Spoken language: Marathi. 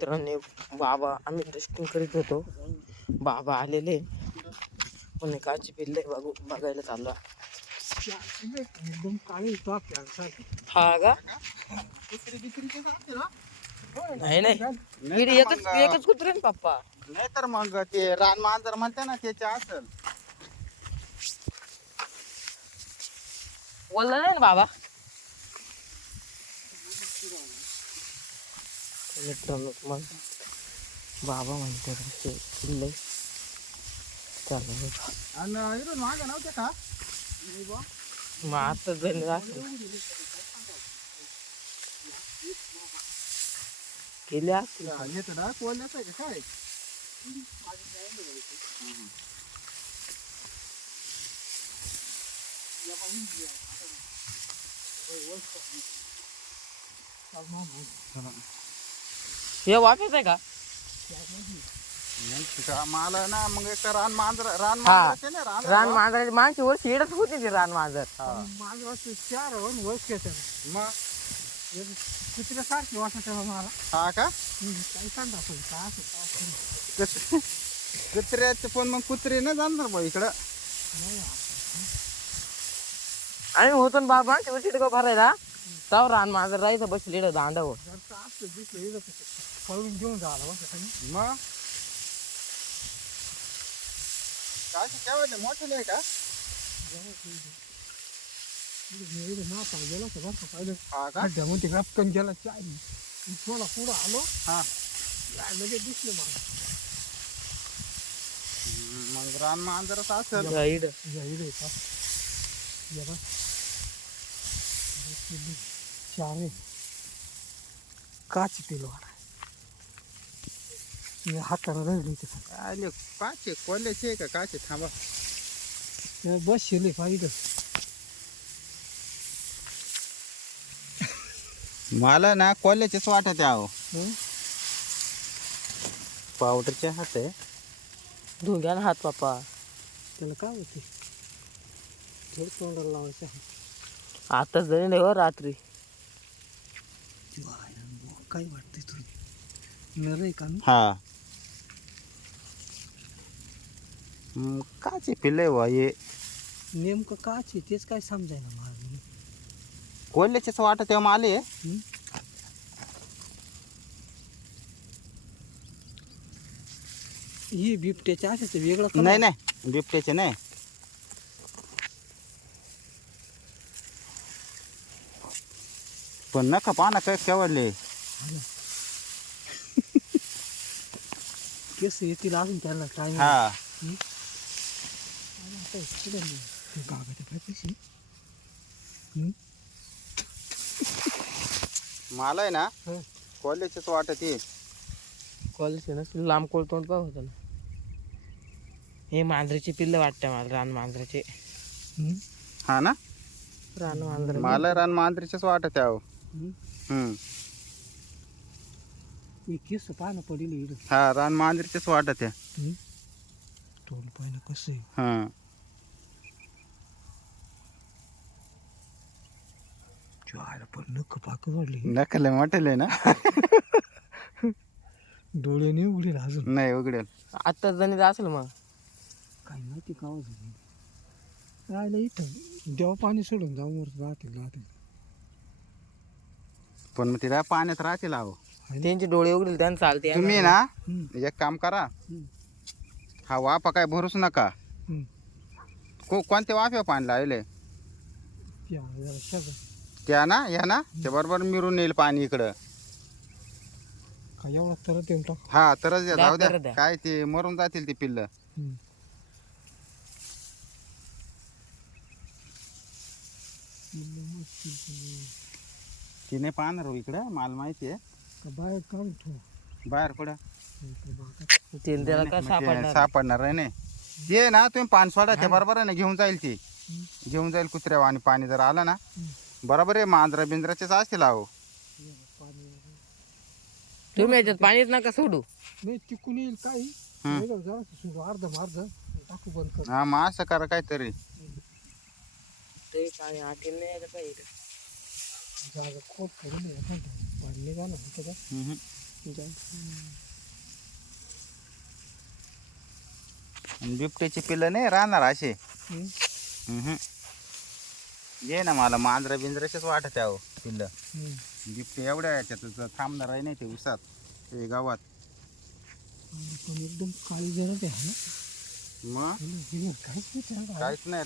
मित्रांनी बाबा आम्ही टेस्टिंग करीत होतो. बाबा आलेले पण काची पिल्ले बघायला चाललो. एकदम काळी हा का नाही नाही एकच कुत्रे ना पप्पा. नाही तर मग ते रान मांजर म्हणते ना त्याचे असेल. बोलला नाही ना बाबा. मित्रांनो मग बाबा म्हणते किल्ले चालू आणि इकडून मागे नव्हते का मग आता जण केल्या कोल्ह्याचं आहे का काय. हे वापस आहे का मला ना मग एक रान मांजर रान मांजराची माणशी वर शेडच होती ती रान मांजर. माझं 4 वर्ष मग कुत्र्यासारखी वाटत मला. हा का काही सांगा पण कुत्र्याचे पण मग कुत्रे ना जाणार बा इकडं. आणि होतो ना बाबा शेड का भरायला तव रान मांजर राहायचं बसले दांडावर. दिसलं पळून घेऊन झाला मग काय केव्हा मोठे नाही का गेला तर पाहिलं हा का खड्ड्यामध्ये गपकन गेला चाय थोडा पुढं आलो. हा लगेच दिसलं मला. मग रान मांजरच असेल. काची पिलो हाताने रडली आले काचे कोल्ह्याचे का काचे थांबा बस शिले पाहिजे. मला ना कोल्ह्याचेच वाटत आहे. पावडरचे हात आहे. धुऊन घ्या ना हात पप्पा. त्याला काय होते थोडं तोंडाला लावायचं. आता जरी नाही हो रात्री काय वाटते तुला नर आहे का. हा काचे पिल्ले वा ये नेमकं काच आहे तेच काय समजायला मला. कोल्ह्याचेच वाटत आहे माले. ही बिबट्याचे असेच वेगळं नाही नाही बिबट्याचे नाही. पण नका पाना काय केवडले केस येतील अजून त्याला काय. हा मला आहे ना कोल्ह्याचेच वाटत आहे. कॉलेज नसलं लांब कोळ तोंड पाह होतं ना. हे मांजरीची पिल्ल वाटते मला रान मांजराचे. हा ना रान मांजर मला रान मांजरीचेच वाटत आहे. केस पानं पडली. हा रान मांजरीचेच वाटत आहे. तोंड पाहिलं कसं आहे. हा पण नक पाक वाढली. नकले मोठेले ना. डोळे नाही उघडेल अजून. नाही उघडेल आता जणीत असेल मग काही माहिती का राहिलं इथं देवा पाणी सोडून जाऊन राहतील. पण मग तिला पाण्यात राहतील. अहो त्यांचे डोळे उघडले त्यांना चालते. तुम्ही ना एक काम करा. हा वाफा काय भरूच नका. कोणते वाफे पाणी लावले त्या ना या ना त्या बरोबर मिरून येईल पाणी इकडं. काय एवढा तर देऊन टाक. हा तरच जाऊ तर द्या. द्या. काय ते मरून जातील ती पिल्ल. तिने पाहणार हो इकडं मला माहिती आहे. बाहेर काढून ठेव. बाहेर कुठं त्याला काय सापडणार. सापडणार आहे नाही. ते ना तुम्ही पाणी सोडा ते बरोबर आहे ना घेऊन जाईल. ती घेऊन जाईल कुत्र्या आणि पाणी जर आलं ना बरोबर आहे. मांजरा बिंजराचेच असतील. अहो तुम्ही याच्यात पाणीच नका सोडू. नाही तिकून येईल काही सोडू अर्ध टाकू बंद कर. हा मग असं करा काहीतरी. ते पाणी आठील नाही यायला पाहिजे. जागा खोप करून पाणी निघालं होतं का. आणि बिबट्याची पिल्लं नाही राहणार असे. ये ना मला मांजरा बिंजराचेच वाटत आहे पिल्लं. बिबटे एवढ्या याच्यात थांबणार आहे नाही ते उसात ते गावात. पण एकदम काळी जरा आहे ना मग काहीच नाही काहीच नाही